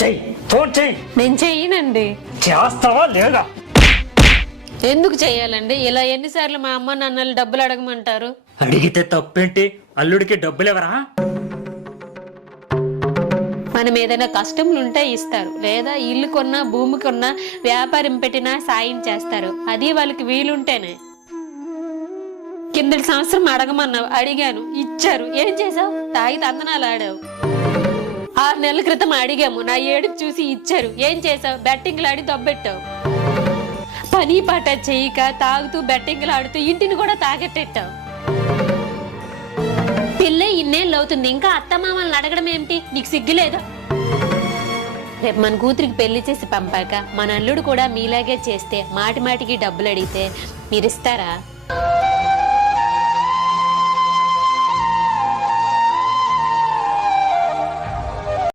చెయ్యి, ఫోన్ చెయ్యి. నేను చెయ్యనండి. చేస్తావా లేదా? ఎందుకు చెయ్యాలండి? ఇలా ఎన్నిసార్లు మా అమ్మ నాన్నలు డబ్బులు అడగమంటారు? అడిగితే తప్పేంటి? అల్లుడికి డబ్బులు ఎవరా? మనం ఏదైనా కష్టములు ఉంటే ఇస్తారు, లేదా ఇల్లు కొన్నా భూమి కొన్నా వ్యాపారం పెట్టినా సాయం చేస్తారు. అది వాళ్ళకి వీలుంటేనే. కిందటి సంవత్సరం అడగమన్నావు, అడిగాను, ఇచ్చారు. ఏం చేసావు? తాగి తందనాలు ఆడావు. 6 నెలల క్రితం అడిగాము, నా ఏడుపు చూసి ఇచ్చారు. ఏం చేసావు? బెట్టింగ్లు ఆడి దొబ్బెట్టావు. పని పాట చేయక తాగుతూ బెట్టింగ్లు ఆడుతూ ఇంటిని కూడా తాగెట్టెట్టావు. పిల్ల ఇన్నేళ్ళు అవుతుంది, ఇంకా అత్తమామల్ని అడగడం ఏమిటి? నీకు సిగ్గులేదా? రేపు మన కూతురికి పెళ్లి చేసి పంపాక మన అల్లుడు కూడా మీలాగే చేస్తే మాటి మాటికి డబ్బులు అడిగితే మీరిస్తారా?